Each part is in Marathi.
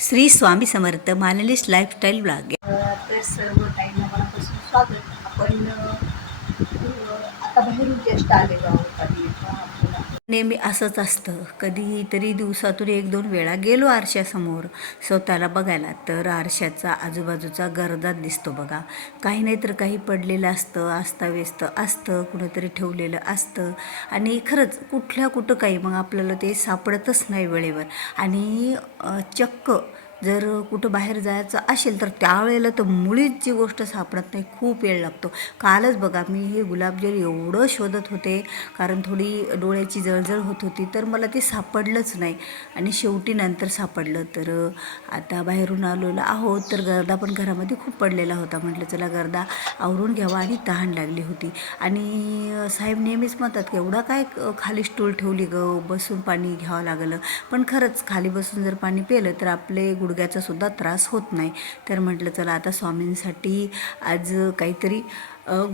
श्री स्वामी समर्थ मानलेस लाईफस्टाईल ब्लॉग तर सर्व टाईम मनापासून स्वागत. आपण आता बाहेरून गेस्ट आलेलो आहोत नेहमी असंच असतं. कधीतरी दिवसातून एक दोन वेळा गेलो आरशासमोर स्वतःला बघायला. तर आरशाचा आजूबाजूचा गर्दात दिसतो बघा. काही नाही तर काही पडलेलं असतं अस्ताव्यस्त असतं कुणीतरी ठेवलेलं असतं. आणि खरंच कुठल्या कुठं काही मग आपल्याला ते सापडतच नाही वेळेवर. आणि चक्क जर कुठं बाहेर जायचं असेल तर त्यावेळेला तर मुळीच जी गोष्ट सापडत नाही खूप वेळ लागतो. कालच बघा मी हे गुलाबजल एवढं शोधत होते कारण थोडी डोळ्याची जळजळ होत होती तर मला ते सापडलंच नाही. आणि शेवटी नंतर सापडलं. तर आता बाहेरून आलेलो आहोत तर गर्दा पण घरामध्ये खूप पडलेला होता. म्हटलं चला गर्दा आवरून घ्यावा आणि तहान लागली होती. आणि साहेब नेहमीच म्हणतात की एवढा काय खाली स्टूल ठेवली ग बसून पाणी घ्यावं लागलं. पण खरंच खाली बसून जर पाणी पिलं तर आपले सुद्धा त्रास होत नाही. तर म्हटलं चला आता स्वामींसाठी आज काहीतरी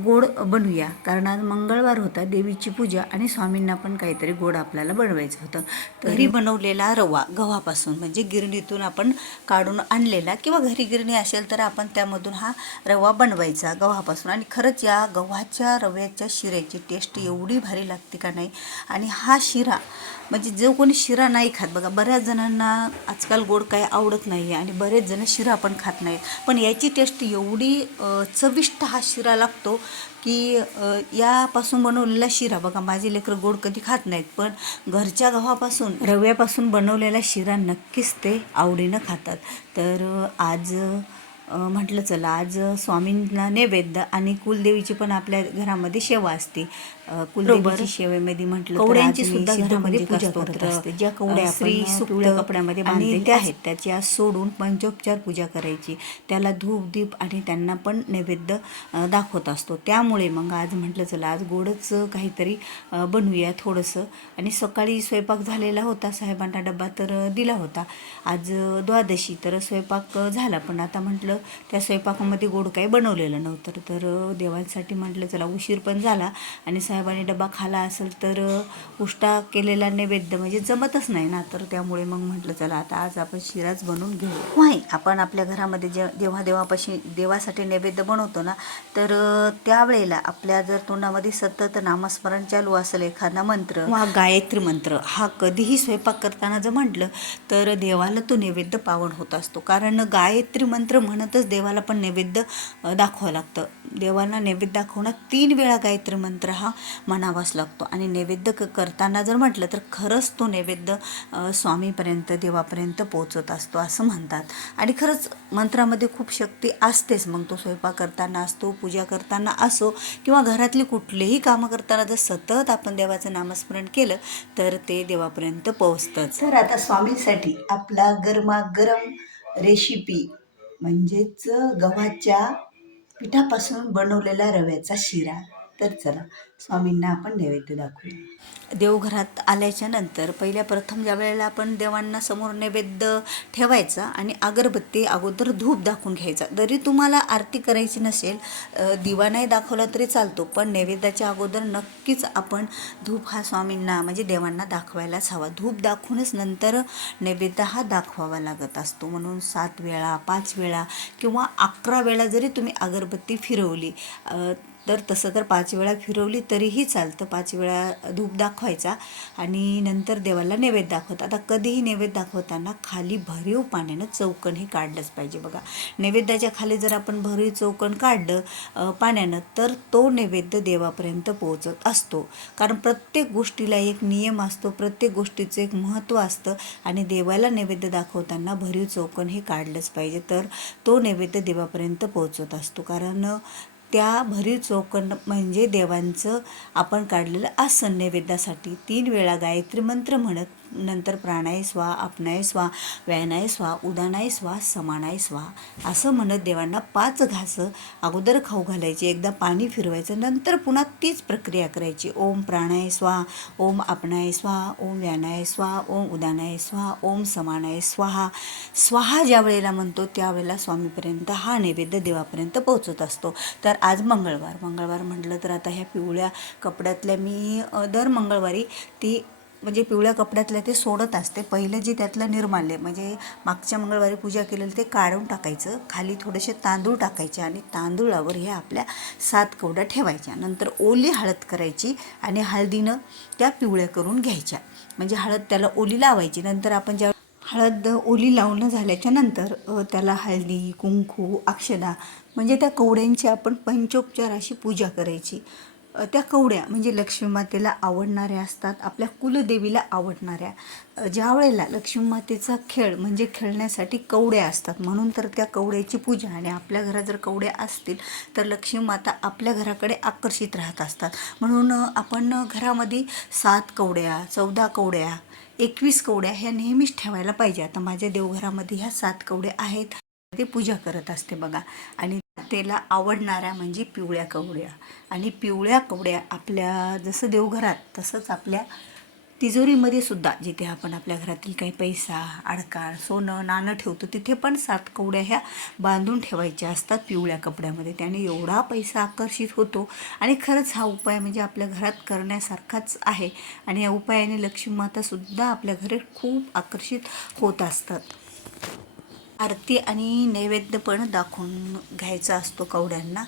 गोड बनवूया कारण आज मंगळवार होता देवीची पूजा आणि स्वामींना पण काहीतरी गोड आपल्याला बनवायचं होतं. घरी बनवलेला रवा गव्हापासून म्हणजे गिरणीतून आपण काढून आणलेला किंवा घरी गिरणी असेल तर आपण त्यामधून हा रवा बनवायचा गव्हापासून. आणि खरंच या गव्हाच्या रव्याच्या शिऱ्याची टेस्ट एवढी भारी लागते का नाही? आणि हा शिरा म्हणजे जो कोणी शिरा नाही खात बघा बऱ्याच जणांना आजकाल गोड काय आवडत नाही आहे आणि बरेच जण शिरा पण खात नाहीत. पण याची टेस्ट एवढी चविष्ट हा शिरा लागतो की यापासून बनवलेला शिरा बघा माझे लेकरं गोड कधी खात नाहीत पण घरच्या गव्हापासून रव्यापासून बनवलेला शिरा नक्कीच ते आवडीनं खातात. तर आज म्हटलं चला आज स्वामींना नैवेद्य आणि कुलदेवीची पण आपल्या घरामध्ये सेवा असते. कुलदेवीची सेवेमध्ये म्हटलं कवड्यांची आज सुद्धा घरामध्ये पूजा करत असते. ज्या कवड्या सुक्त पिवळ्या कपड्यामध्ये बांधलेल्या त्या आहेत. आहेत त्याच्या सोडून पंचोपचार पूजा करायची. त्याला धूप दीप आणि त्यांना पण नैवेद्य दाखवत असतो. त्यामुळे मग आज म्हटलं चला आज गोडच काहीतरी बनवूया थोडंसं. आणि सकाळी स्वयंपाक झालेला होता साहेबांना डबा तर दिला होता. आज द्वादशी तर स्वयंपाक झाला. पण आता म्हटलं त्या स्वयंपाकामध्ये गोड काही बनवलेलं नव्हतं. तर देवांसाठी म्हटलं चला उशीर पण झाला आणि साहेबांनी डबा खाला असेल तर उष्टा केलेला नैवेद्य म्हणजे जमतच नाही ना. तर त्यामुळे मग म्हटलं चला आता आज आपण शिराच बनवून घेऊ. नाही आपण आपल्या घरामध्ये जे जेव्हा देवापाशी देवासाठी नैवेद्य बनवतो ना तर त्यावेळेला आपल्या जर तोंडामध्ये सतत नामस्मरण चालू असेल एखादा मंत्र वा गायत्री मंत्र. हा कधीही स्वयंपाक करताना जर म्हटलं तर देवाला तो नैवेद्य पावन होत असतो. कारण गायत्री मंत्र म्हणतच देवाला पण नैवेद्य दाखवावं लागतं. देवाला नैवेद्य दाखवणं तीन वेळा गायत्री मंत्र हा म्हणावाच लागतो. आणि नैवेद्य क करताना जर म्हटलं तर खरंच तो नैवेद्य स्वामीपर्यंत देवापर्यंत पोचत असतो असं म्हणतात. आणि खरंच मंत्रामध्ये खूप शक्ती असतेच. मग तो स्वयंपाक करताना असतो पूजा करताना असो किंवा घरातली कुठलीही कामं करताना जर सतत आपण देवाचं नामस्मरण केलं तर ते देवापर्यंत पोहोचतंच. तर आता स्वामींसाठी आपला गरमागरम रेसिपी म्हणजेच गव्हाच्या पिठापासून बनवलेला रव्याचा शिरा. तर चला स्वामींना आपण नैवेद्य दाखवूया. देवघरात आल्याच्यानंतर पहिल्या प्रथम ज्या वेळेला आपण देवांना समोर नैवेद्य ठेवायचा आणि अगरबत्ती अगोदर धूप दाखवून घ्यायचा जरी तुम्हाला आरती करायची नसेल दिवा नाही दाखवला तरी चालतो पण नैवेद्याच्या अगोदर नक्कीच आपण धूप हा स्वामींना म्हणजे देवांना दाखवायलाच हवा. धूप दाखवूनच नंतर नैवेद्य हा दाखवावा लागत असतो. म्हणून सात वेळा पाच वेळा किंवा अकरा वेळा जरी तुम्ही अगरबत्ती फिरवली तर तसं तर पाच वेळा फिरवली तरीही चालतं. पाच वेळा धूप दाखवायचा आणि नंतर देवाला नैवेद्य दाखवत. आता कधीही नैवेद्य दाखवताना खाली भरीव पाण्यानं चौकन हे काढलंच पाहिजे बघा. नैवेद्याच्या खाली जर आपण भरीव चौकन काढलं पाण्यानं तर तो नैवेद्य देवापर्यंत पोहोचत असतो. कारण प्रत्येक गोष्टीला एक नियम असतो प्रत्येक गोष्टीचं एक महत्त्व असतं आणि देवाला नैवेद्य दाखवताना भरीव चौकन हे काढलंच पाहिजे. तर तो नैवेद्य देवापर्यंत पोहोचत असतो. कारण त्या भरीव चौकन म्हणजे देवांचं आपण काढलेलं आसन नैवेद्यासाठी तीन वेळा गायत्री मंत्र म्हणत नंतर प्राणाय स्वा आपणाय स्वा व्यानाय स्वा उदानाय स्वा समानाय स्वा. असं म्हणत देवांना पाच घासं अगोदर खाऊ घालायची. एकदा पाणी फिरवायचं नंतर पुन्हा तीच प्रक्रिया करायची. ओम प्राणाय स्वा ओम आपणाय स्वा ओम व्यानाय स्वा ओम उदानाय स्वा ओम समानाय स्वाहा स्वाहा ज्या वेळेला म्हणतो त्यावेळेला स्वामीपर्यंत हा नैवेद्य देवापर्यंत पोहोचत असतो. तर आज मंगळवार. मंगळवार म्हटलं तर आता ह्या पिवळ्या कपड्यातल्या मी दर मंगळवारी ती म्हणजे पिवळ्या कपड्यातलं ते सोडत असते. पहिलं जे त्यातलं निर्माल्य म्हणजे मागच्या मंगळवारी पूजा केलेलं ते काढून टाकायचं खाली थोडेसे तांदूळ टाकायचे आणि तांदूळावर हे आपल्या सात कवड्या ठेवायच्या. नंतर ओली हळद करायची आणि हळदीनं त्या पिवळ्या करून घ्यायच्या. म्हणजे हळद त्याला ओली लावायची. नंतर आपण ज्या हळद ओली लावणं झाल्याच्यानंतर त्याला हळदी कुंकू अक्षदा म्हणजे त्या कवड्यांची आपण पंचोपचार अशी पूजा करायची. त्या कवड्या म्हणजे लक्ष्मी मातेला आवडणाऱ्या असतात आपल्या कुलदेवीला आवडणाऱ्या. ज्या वेळेला लक्ष्मी मातेचा खेळ म्हणजे खेळण्यासाठी कवड्या असतात म्हणून तर त्या कवड्याची पूजा आणि आपल्या घरात जर कवड्या असतील तर लक्ष्मी माता आपल्या घराकडे आकर्षित राहत असतात. म्हणून आपण घरामध्ये सात कवड्या चौदा कवड्या एकवीस कवड्या ह्या नेहमीच ठेवायला पाहिजे. आता माझ्या देवघरामध्ये ह्या सात कवड्या आहेत. ते पूजा करत असते बघा. आणि त्याला आवडणाऱ्या म्हणजे पिवळ्या कवड्या. आणि पिवळ्या कवड्या आपल्या जसं देवघरात तसंच आपल्या तिजोरीमध्ये सुद्धा जिथे आपण आपल्या घरातील काही पैसा अडकाळ सोनं नाणं ठेवतो तिथे पण सात कवड्या ह्या बांधून ठेवायच्या असतात पिवळ्या कपड्यामध्ये. त्याने एवढा पैसा आकर्षित होतो. आणि खरंच हा उपाय म्हणजे आपल्या घरात करण्यासारखाच आहे. आणि या उपायाने लक्ष्मी मातासुद्धा आपल्या घरी खूप आकर्षित होत असतात. आरती आणि नैवेद्य पण दाखवून घ्यायचा असतो कवड्यांना.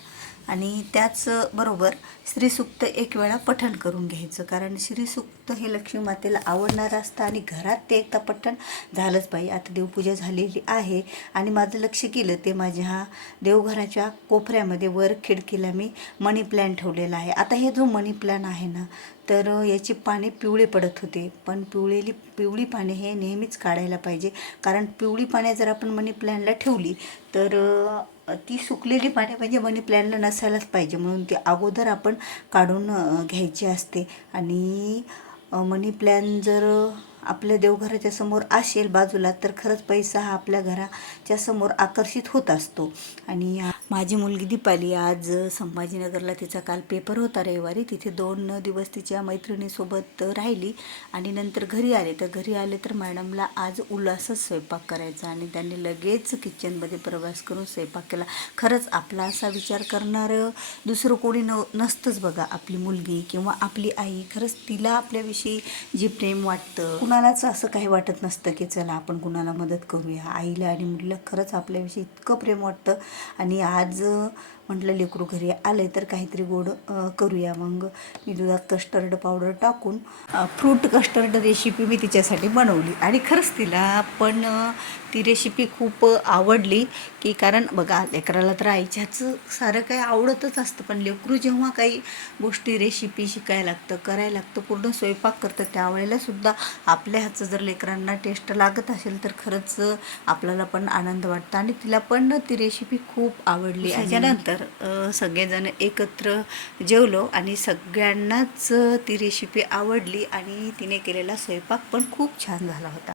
आणि त्याचबरोबर श्रीसूक्त श्रीसुक्त एक वेळा पठण करून घ्यायचं. कारण श्रीसुक्त हे लक्ष्मी मातेला आवडणारं असतं आणि घरात ते एकदा पठण झालंच पाहिजे आता देवपूजा झालेली आहे आणि माझं लक्ष केलं ते माझ्या देवघराच्या कोपऱ्यामध्ये वर खिडकीला मी मनी प्लॅन ठेवलेला आहे. आता हे जो मनी प्लॅन आहे ना तर याची पाने पिवळे पडत होते. पण पिवळेली पिवळी पाने हे नेहमीच काढायला पाहिजे. कारण पिवळी पाने जर आपण मनी प्लॅनला ठेवली तर ती सुकलेली पाने म्हणजे मनी प्लॅनला नसायलाच पाहिजे. म्हणून ती अगोदर आपण काढून घ्यायची असते. आणि मनी प्लॅन जर आपल्या देवघराच्या समोर असेल बाजूला तर खरंच पैसा हा आपल्या घराच्या समोर आकर्षित होत असतो. आणि माझी मुलगी दीपाली आज संभाजीनगरला तिचा काल पेपर होता रविवारी. तिथे दोन दिवस तिच्या मैत्रिणीसोबत राहिली आणि नंतर घरी आले. तर घरी आले तर मॅडमला आज उल्हासच स्वयंपाक करायचा आणि त्यांनी लगेच किचनमध्ये प्रवास करून स्वयंपाक केला. खरंच आपला असा विचार करणारं दुसरं कोणी न नसतंच बघा. आपली मुलगी किंवा आपली आई खरंच तिला आपल्याविषयी जे प्रेम वाटतं कुणालाच असं काही वाटत नसतं की चला आपण कुणाला मदत करूया. आईला आणि मुलीला खरंच आपल्याविषयी इतकं प्रेम वाटतं आणि आज म्हटलं लेकरू घरी आलं तर काहीतरी गोड करूया. मग मी दुधात कस्टर्ड पावडर टाकून फ्रूट कस्टर्ड रेसिपी मी तिच्यासाठी बनवली. आणि खरंच तिला पण ती रेसिपी खूप आवडली की कारण बघा लेकराला तर आईच्या हातचं सारं काही आवडतच असतं पण लेकरू जेव्हा काही गोष्टी रेसिपी शिकायला लागतं करायला लागतं पूर्ण स्वयंपाक करतं त्यावेळेला सुद्धा आपल्या हातचं जर लेकरांना टेस्ट लागत असेल तर खरंच आपल्याला पण आनंद वाटतं. आणि तिला पण ती रेसिपी खूप आवडली. त्याच्यानंतर तर सगळेजण एकत्र जेवलो आणि सगळ्यांनाच ती रेसिपी आवडली आणि तिने केलेला स्वयंपाक पण खूप छान झाला होता.